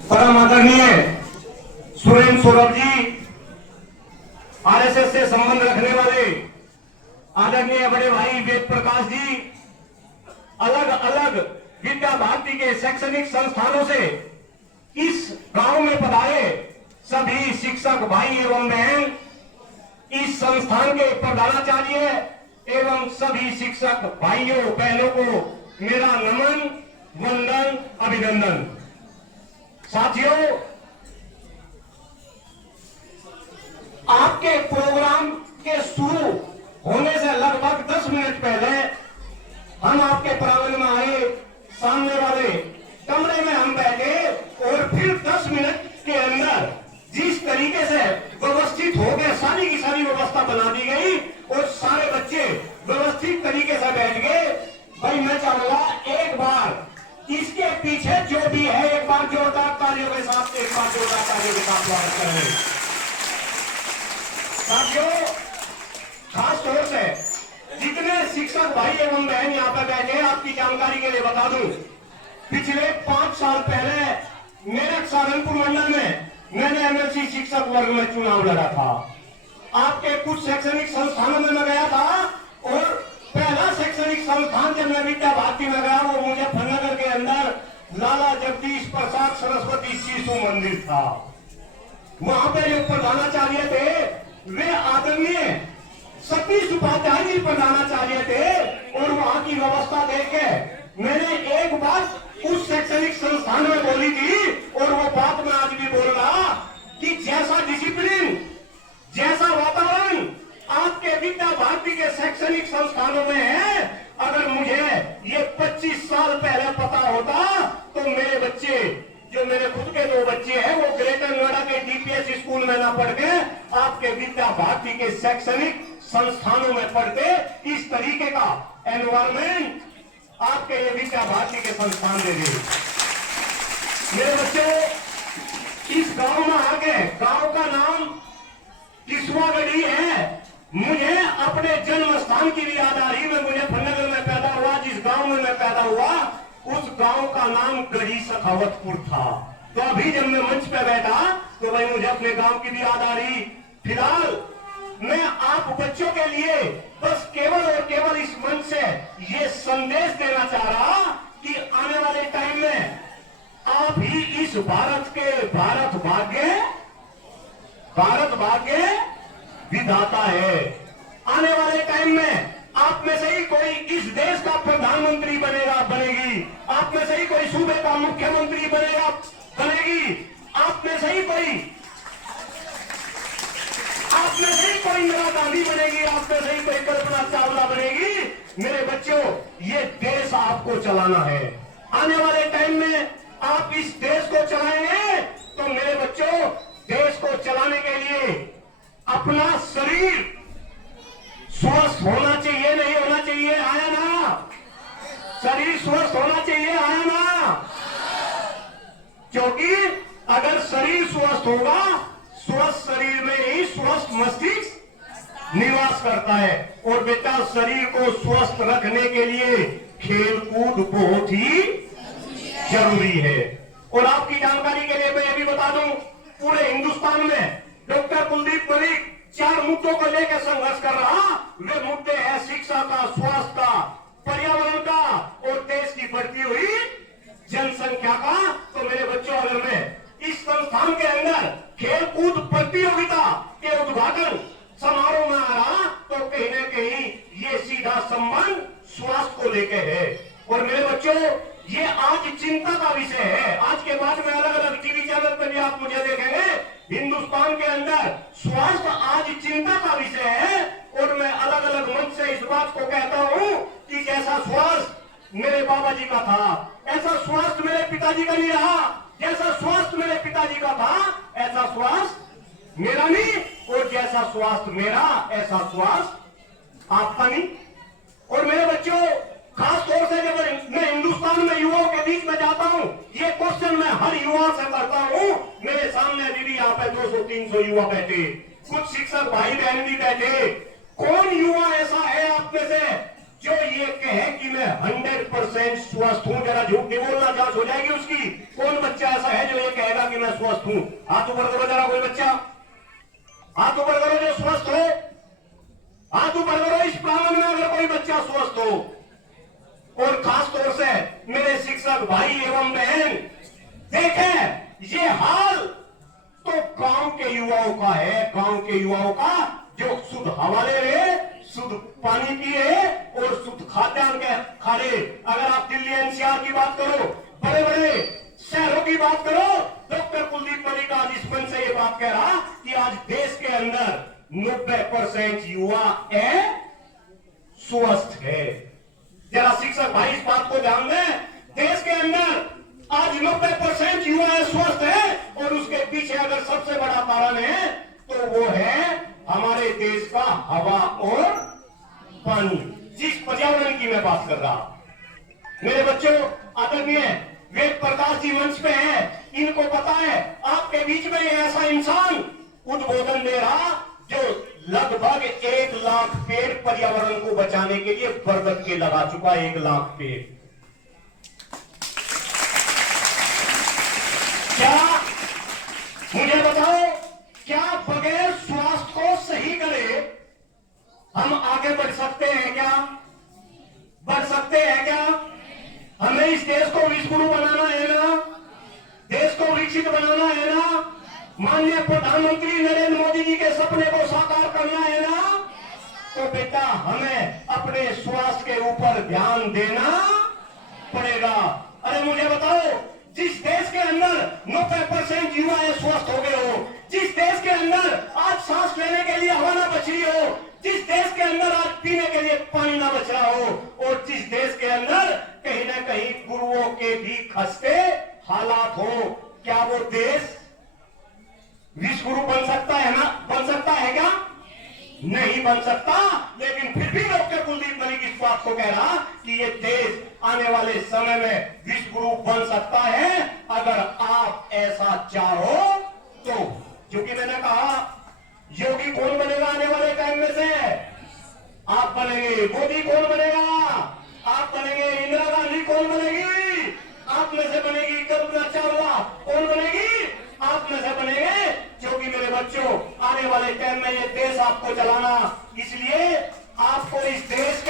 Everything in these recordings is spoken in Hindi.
परम आदरणीय सुरेंद्र सौरभ जी, आरएसएस से संबंध रखने वाले आदरणीय बड़े भाई वेद प्रकाश जी, अलग अलग विद्या भारती के शैक्षणिक संस्थानों से इस गांव में पधारे सभी शिक्षक भाई एवं बहन, इस संस्थान के प्रधानाचार्य एवं सभी शिक्षक भाइयों बहनों को मेरा नमन, वंदन, अभिनंदन। साथियों, आपके प्रोग्राम के शुरू होने से लगभग 10 मिनट पहले हम आपके प्रांगण में आए, सामने वाले कमरे में हम बैठे और फिर 10 मिनट के अंदर जिस तरीके से व्यवस्थित हो गए, सारी की सारी व्यवस्था बना दी गई और सारे बच्चे व्यवस्थित तरीके से बैठ गए। भाई मैं चाहूंगा एक बार इसके पीछे जो भी है, एक बार जोरदार तालियों के साथ, एक बार जोरदार तालियों के साथ स्वागत करें। साथियों, खास तौर से जितने शिक्षक भाई एवं बहन यहाँ पे बैठे हैं, आपकी जानकारी के लिए बता दूं, पिछले 5 साल पहले मेरठ सहारनपुर मंडल में मैंने एमएलसी शिक्षक वर्ग में चुनाव लड़ा था। आपके कुछ शैक्षणिक संस्थानों में मैं गया था और पहला शैक्षणिक संस्थान जब मैं विद्या भारती में गया वो मुजफ्फरनगर के अंदर लाला जगदीश प्रसाद सरस्वती शिशु मंदिर था। वहां पे जो प्रधानाचार्य थे वे आदरणीय सतीश उपाध्याय जी प्रधानाचार्य थे और वहां की व्यवस्था देख के मैंने एक बात उस शैक्षणिक संस्थान में बोली थी और वो बात मैं आज भी बोल रहा कि जैसा डिसिप्लिन, जैसा वातावरण आपके विद्या भारती के शैक्षणिक संस्थानों में है, अगर मुझे ये 25 साल पहले पता होता तो मेरे बच्चे, जो मेरे खुद के 2 बच्चे हैं, वो ग्रेटर नोएडा के डीपीएस स्कूल में ना पढ़ के आपके विद्या भारती के शैक्षणिक संस्थानों में पढ़ते। इस तरीके का एनवायरमेंट आपके ये विद्या भारती के संस्थान दे दी। मेरे बच्चों, इस गांव में आगे, गांव का नाम किस्वागढ़ी है। मुझे अपने जन्म स्थान की भी याद आ रही। मैं मुजफ्फरनगर में पैदा हुआ, जिस गांव में मैं पैदा हुआ उस गांव का नाम गढ़ी सखावतपुर था। तो अभी जब मैं मंच पे बैठा तो भाई मुझे अपने गांव की भी याद आ रही। फिलहाल मैं आप बच्चों के लिए बस केवल और केवल इस मंच से ये संदेश देना चाह रहा कि आने वाले टाइम में आप ही इस भारत भाग्य विधाता है। आने वाले टाइम में आप में से ही कोई इस देश का प्रधानमंत्री बनेगी, आप में से ही कोई सूबे का मुख्यमंत्री बनेगी, आप में से ही कोई इंदिरा गांधी बनेगी, आप में से ही कोई कल्पना चावला बनेगी। मेरे बच्चों, ये देश आपको चलाना है। आने वाले टाइम में आप इस देश को चलाएंगे तो मेरे बच्चों, देश को चलाने के लिए अपना शरीर स्वस्थ होना चाहिए, नहीं होना चाहिए, आया ना? शरीर स्वस्थ होना चाहिए, आया ना? क्योंकि अगर शरीर स्वस्थ होगा, स्वस्थ शरीर में ही स्वस्थ मस्तिष्क निवास करता है। और बेटा, शरीर को स्वस्थ रखने के लिए खेल कूद बहुत ही जरूरी है। और आपकी जानकारी के लिए मैं ये भी बता दूं, पूरे हिंदुस्तान में डॉक्टर कुलदीप मलिक 4 मुद्दों को लेकर संघर्ष कर रहा। वे मुद्दे हैं शिक्षा का, स्वास्थ्य का, पर्यावरण का और देश की बढ़ती हुई जनसंख्या का। तो मेरे बच्चों, अगर मैं इस संस्थान के अंदर खेल कूद प्रतियोगिता के उद्घाटन समारोह में आ रहा तो कहीं न कहीं ये सीधा संबंध स्वास्थ्य को लेकर है। और मेरे बच्चों, ये आज चिंता का विषय है। आज के बाद में अलग अलग टीवी चैनल पर भी आप मुझे देखेंगे, हिंदुस्तान के अंदर स्वास्थ्य आज चिंता का विषय है। और मैं अलग अलग मंच से इस बात को कहता हूं कि जैसा स्वास्थ्य मेरे बाबा जी का था, ऐसा स्वास्थ्य मेरे पिताजी का नहीं रहा। जैसा स्वास्थ्य मेरे पिताजी का था, ऐसा स्वास्थ्य मेरा नहीं, और जैसा स्वास्थ्य मेरा, ऐसा स्वास्थ्य आपका नहीं। और मेरे बच्चों, खास तौर से जब मैं हिंदुस्तान में युवाओं के बीच में जाता हूं, ये क्वेश्चन मैं हर युवा से करता हूं। मेरे सामने अभी भी यहाँ पे 200-300 युवा बैठे, कुछ शिक्षक भाई बहन भी बैठे। कौन युवा ऐसा है आप में से जो ये कहे कि मैं 100% स्वस्थ हूं? जरा झूठ नहीं बोलना, जांच हो जाएगी उसकी। कौन बच्चा ऐसा है जो ये कहेगा मैं स्वस्थ हूं। हाथ ऊपर करो जरा कोई बच्चा, हाथ ऊपर करो जो स्वस्थ हो, हाथ ऊपर करो इस प्रांगण में अगर कोई बच्चा स्वस्थ हो। और खास तौर से मेरे शिक्षक भाई एवं बहन, देखें ये हाल तो गांव के युवाओं का है, गांव के युवाओं का जो शुद्ध हवा ले रहे, शुद्ध पानी पी रहे और शुद्ध खाद्यान्न के खा रहे। अगर आप दिल्ली एनसीआर की बात करो, बड़े बड़े शहरों की बात करो, डॉक्टर कुलदीप मलिक आज इस मंच से ये बात कह रहा कि आज देश के अंदर 90% युवा है स्वस्थ है। जरा शिक्षक भाई इस बात को ध्यान दें, देश के अंदर आज 90% युवा स्वस्थ है और उसके पीछे अगर सबसे बड़ा कारण है तो वो है हमारे देश का हवा और पानी, जिस पर्यावरण की मैं बात कर रहा हूं। मेरे बच्चों, आदरणीय वेद प्रकाश जी मंच पे है, इनको पता है आपके बीच में ऐसा इंसान उद्बोधन दे रहा जो लगभग 1 लाख पेड़ पर्यावरण को बचाने के लिए बरगद के लगा चुका, 1 लाख पेड़। क्या मुझे बताओ, क्या बगैर स्वास्थ्य को सही करे हम आगे बढ़ सकते हैं क्या? बढ़ सकते हैं क्या? हमें इस देश को विश्वगुरु बनाना है ना, देश को विकसित बनाना है ना, माननीय प्रधानमंत्री नरेंद्र मोदी जी के सपने को साकार करना है ना, तो बेटा हमें अपने स्वास्थ्य के ऊपर ध्यान देना पड़ेगा। अरे मुझे बताओ, जिस देश के अंदर 90% युवा स्वस्थ हो गए हो, जिस देश के अंदर आज सांस लेने के लिए हवा ना बच रही हो, जिस देश के अंदर आज पीने के लिए पानी ना बच रहा हो, और जिस देश के अंदर कहीं ना कहीं गुरुओं के भी खस्ते हालात हो, क्या वो देश विश्वगुरु बन सकता है ना? बन सकता है क्या? नहीं बन सकता। लेकिन फिर भी डॉक्टर कुलदीप मलिक इस बात को कह रहा कि ये देश आने वाले समय में विश्वगुरु बन सकता है अगर आप ऐसा चाहो तो। क्योंकि मैंने कहा योगी कौन बनेगा आने वाले टाइम में से? आप बनेंगे। मोदी कौन बनेगा? आप बनेंगे। इंदिरा गांधी कौन बनेगी? आप में से बनेगी। करुणा चावला कौन बनेगी? आप में से बनेंगे। क्योंकि मेरे बच्चों, आने वाले टाइम में ये देश आपको चलाना, इसलिए आपको इस देश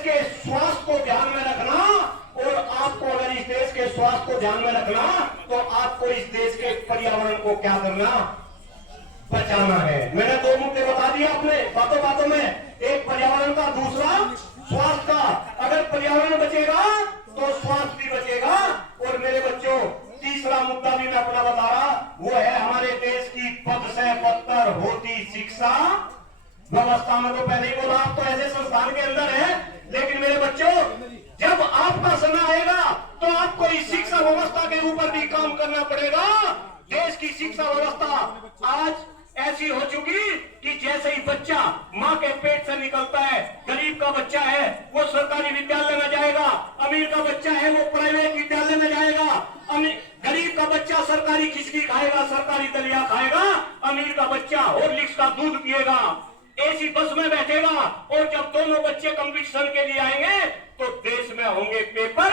के स्वास्थ्य को ध्यान में रखना, और आपको अगर इस देश के स्वास्थ्य को ध्यान में रखना तो आपको इस देश के पर्यावरण को क्या करना? बचाना है। मैंने 2 मुद्दे बता दिए आपने बातों बातों में, एक पर्यावरण का, दूसरा स्वास्थ्य का। अगर पर्यावरण बचेगा तो स्वास्थ्य भी बचेगा। और मेरे बच्चों, तीसरा मुद्दा भी मैं अपना बता रहा, वो है हमारे देश की पद से बदतर होती शिक्षा व्यवस्था में। तो पहले ही बोला, आप तो ऐसे संस्थान के अंदर है, लेकिन मेरे बच्चों जब आपका समय आएगा तो आपको इस शिक्षा व्यवस्था के ऊपर भी काम करना पड़ेगा। देश की शिक्षा व्यवस्था आज ऐसी हो चुकी कि जैसे ही बच्चा माँ के पेट से निकलता है, गरीब का बच्चा है वो सरकारी विद्यालय में जाएगा, अमीर का बच्चा है वो प्राइवेट विद्यालय में जाएगा, गरीब का बच्चा सरकारी खिचड़ी खाएगा, सरकारी दलिया खाएगा, अमीर का बच्चा हॉर्लिक्स का दूध पिएगा, एसी बस में बैठेगा। और जब दोनों बच्चे कंपटीशन के लिए आएंगे तो देश में होंगे पेपर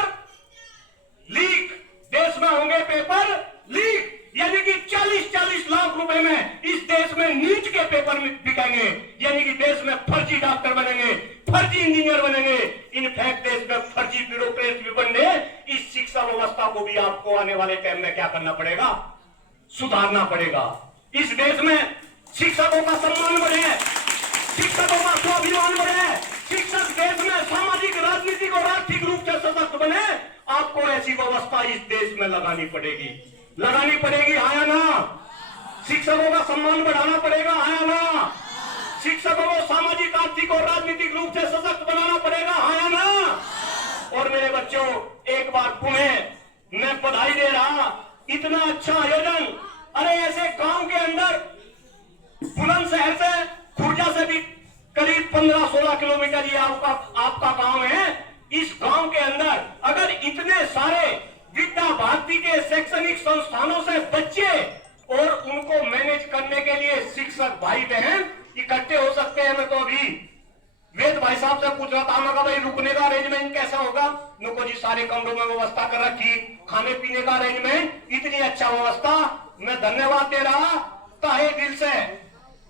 लीक, देश में होंगे पेपर लीक, यानी कि 40-40 लाख रुपए में इस देश में नीट के पेपर बिकेंगे, यानी कि देश में फर्जी डॉक्टर बनेंगे, फर्जी इंजीनियर बनेंगे, इनफैक्ट देश में फर्जी ब्यूरोक्रेट भी बनने। इस शिक्षा व्यवस्था को भी आपको आने वाले टाइम में क्या करना पड़ेगा? सुधारना पड़ेगा। इस देश में शिक्षकों का सम्मान बढ़े, शिक्षकों का स्वाभिमान बढ़े, शिक्षक देश में सामाजिक, राजनीतिक और आर्थिक रूप से सशक्त बने। आपको ऐसी व्यवस्था इस देश में लगानी पड़ेगी, लगानी पड़ेगी, आया ना? शिक्षकों का सम्मान बढ़ाना पड़ेगा, आया ना? शिक्षकों को सामाजिक, आर्थिक और राजनीतिक रूप से सशक्त बनाना पड़ेगा, आया ना? और मेरे बच्चों, एक बार पुनः मैं बधाई दे रहा, इतना अच्छा आयोजन। अरे ऐसे गांव के अंदर बुलंदशहर से, खुर्जा से भी करीब 15-16 किलोमीटर ये आपका गांव है। इस गांव के अंदर अगर इतने सारे विद्या भारती के शैक्षणिक संस्थानों से बच्चे और उनको मैनेज करने के लिए शिक्षक भाई बहन इकट्ठे हो सकते हैं, मैं तो अभी वेद भाई साहब से पूछ रहा था, मैं कहा भाई रुकने का अरेंजमेंट कैसा होगा? नुको जी सारे कमरों में व्यवस्था कर रखी, खाने पीने का अरेंजमेंट, इतनी अच्छा व्यवस्था। मैं धन्यवाद दे रहा ताहे दिल से।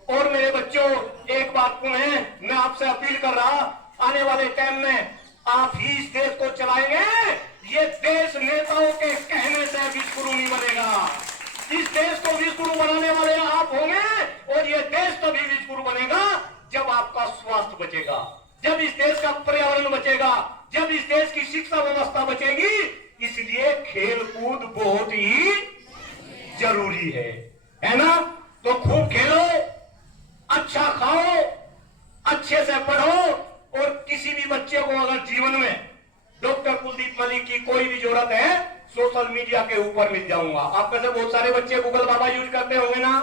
और मेरे बच्चों, एक बात पुनः मैं आपसे अपील कर रहा, आने वाले टाइम में आप ही इस देश को चलाएंगे। ये देश नेताओं के कहने से विश्वगुरु नहीं बनेगा। इस देश को विश्वगुरु बनाने वाले आप होंगे, और ये देश तभी विश्वगुरु बनेगा जब आपका स्वास्थ्य बचेगा, जब इस देश का पर्यावरण बचेगा, जब इस देश की शिक्षा व्यवस्था बचेगी। इसलिए खेल कूद बहुत ही जरूरी है ना? तो खूब खेलो, अच्छा खाओ, अच्छे से पढ़ो। और किसी भी बच्चे को अगर जीवन में डॉक्टर कुलदीप मलिक की कोई भी जरूरत है, सोशल मीडिया के ऊपर मिल जाऊंगा। आप में से बहुत सारे बच्चे गूगल बाबा यूज करते होंगे ना?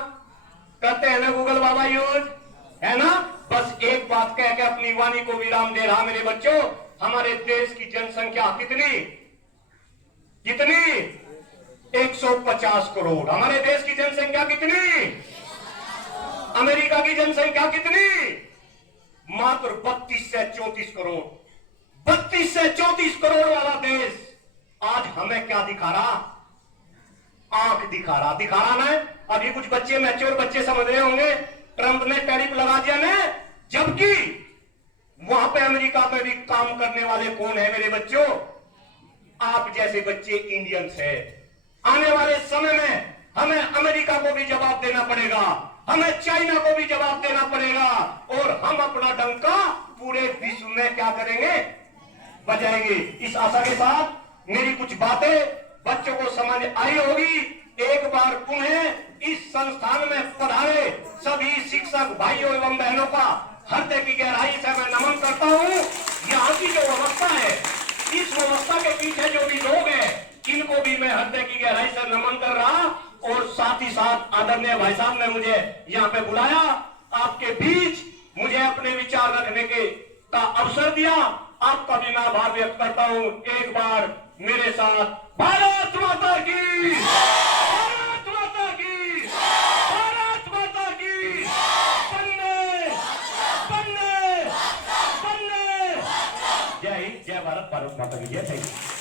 करते हैं ना गूगल बाबा यूज, है ना? बस एक बात कह के अपनी वाणी को विराम दे रहा मेरे बच्चों, हमारे देश की जनसंख्या कितनी कितनी 150 करोड़। हमारे देश की जनसंख्या कितनी? अमेरिका की जनसंख्या कितनी? मात्र 32 से 34 करोड़। 32 से 34 करोड़ वाला देश आज हमें क्या दिखा रहा? आंख दिखा रहा ना। अभी कुछ बच्चे, मैच्योर बच्चे समझ रहे होंगे, ट्रंप ने टैरिफ लगा दिया ना, जबकि वहां पे अमेरिका में भी काम करने वाले कौन है मेरे बच्चों? आप जैसे बच्चे इंडियंस है। आने वाले समय में हमें अमेरिका को भी जवाब देना पड़ेगा, हमें चाइना को भी जवाब देना पड़ेगा, और हम अपना डंका पूरे विश्व में क्या करेंगे? बजाएंगे। इस आशा के साथ मेरी कुछ बातें बच्चों को समझ आई होगी। एक बार पुनः इस संस्थान में पढ़ाए सभी शिक्षक भाइयों एवं बहनों का हृदय की गहराई से मैं नमन करता हूं। यहाँ की जो व्यवस्था है, इस व्यवस्था के पीछे जो भी लोग हैं, इनको भी मैं हृदय की गहराई से नमन कर रहा। और साथ ही साथ आदरणीय भाई साहब ने मुझे यहाँ पे बुलाया, आपके बीच मुझे अपने विचार रखने के का अवसर दिया। आपका भी मैं आभार व्यक्त करता हूँ। एक बार मेरे साथ भारत माता की, भारत माता की, भारत माता की, वंदे वंदे वंदे। जय हिंद, जय भारत, भारत माता की जय।